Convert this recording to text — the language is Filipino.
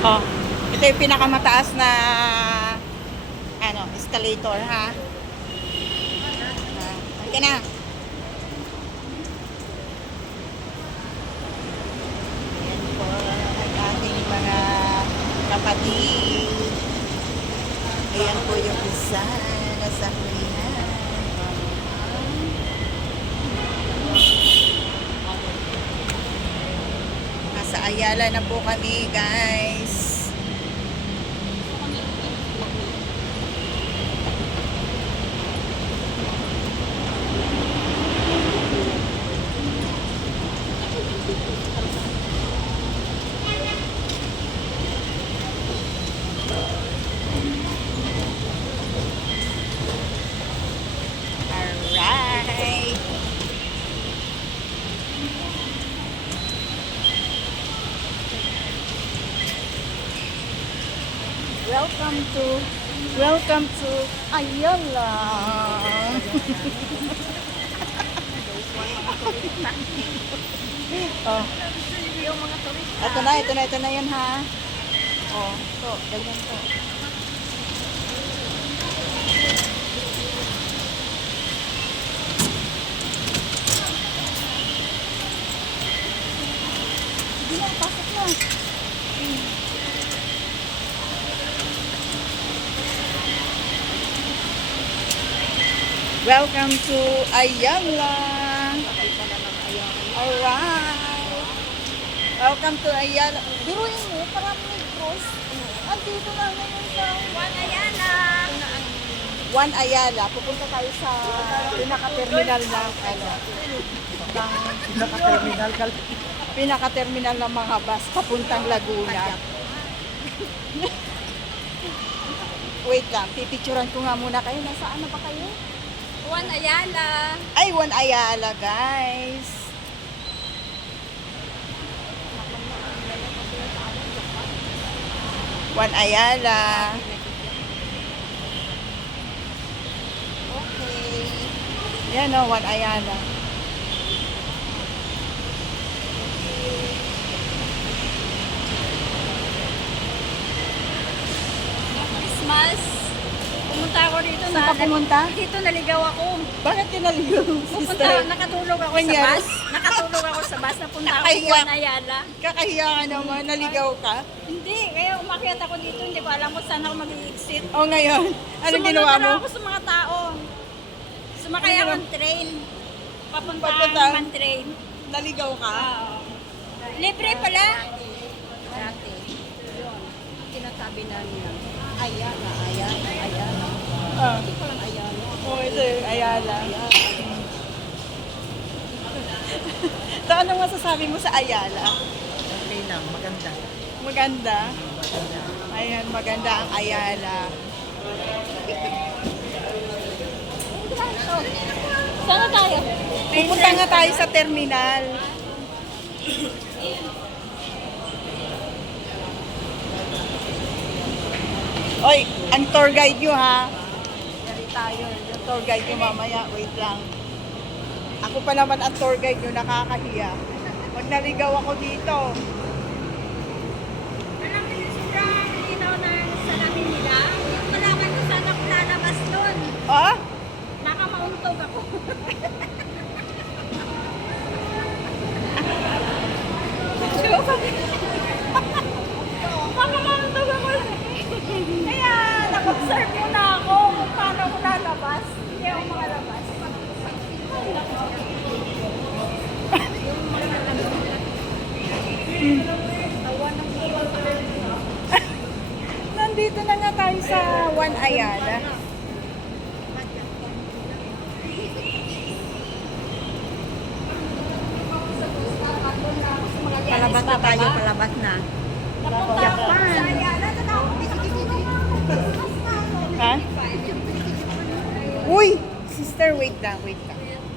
Oh, ito yung pinakamataas na escalator ha. Okay na. Yan po ang ating mga kapatid. Ayan po yung isa nasa hulihan. Nasa Ayala na po kami, guys. Alright. Welcome to Ayala. Oh. Ito na yan ha. Oh, to, ganyan to. Hindi na, pasok na. Welcome to Ayala. Alright. Welcome to Ayala. Biruin mo, parang may cross. Andito na ngayon sa Juan Ayala. One Ayala. Pupunta tayo sa pinaka-terminal ng pinaka-terminal ng mga bus papuntang Laguna. Wait lang, pipicturan ko nga muna kayo. Nasaan na ba kayo? Juan Ayala. Ay, One Ayala, guys. One Ayala. Okay. Yan o, One Ayala. Christmas. Pumunta ako dito Saan ka pumunta? Dito naligaw ako. Bakit tinaligaw, Pupunta, sister? nakatulog ako sa Kunyari. bus. Nakatulog ako sa bus. Napunta ako sa Nakahiya. Juan Ayala. Kakahiya ka naman, naligaw ka. Hindi, kaya umakyat ako dito. Hindi ko alam kung saan ako mag-i-exit. O ngayon, anong ginawa mo? Sumunod ako sa mga tao. Sumakay ako ng train. Papuntang Papuntang- man train. Naligaw ka? Libre pala. Dati. Yun. Tinasabi namin lang. Ayala, Ayala, Ayala. Ah. Hindi ko lang Ayala. Oh, ito yung Ayala. So, anong masasabi mo sa Ayala? Okay lang, maganda. Maganda. Ayan, maganda ang Ayala. Saan na tayo? Pupunta nga tayo sa terminal. Oy, ang tour guide nyo ha. Yari tayo. Yung tour guide nyo mamaya. Wait lang. Ako pa naman ang tour guide nyo. Nakakahiya. Pag naligaw ako dito. Alam mo yung sobrang linaw ng salamin nila? Yung malaman kung saan ako lalabas doon. Oh? Nakamauntog ako. Nakamauntog ako. Kaya nag-observe muna ako kung paano ako lalabas. Hindi ako makalabas. Nandito na nga tayo sa One Ayala. Palabas na tayo, palabas na. Napunta ako sa Ayala. Ha? Uy! Sister, wait lang, wait lang.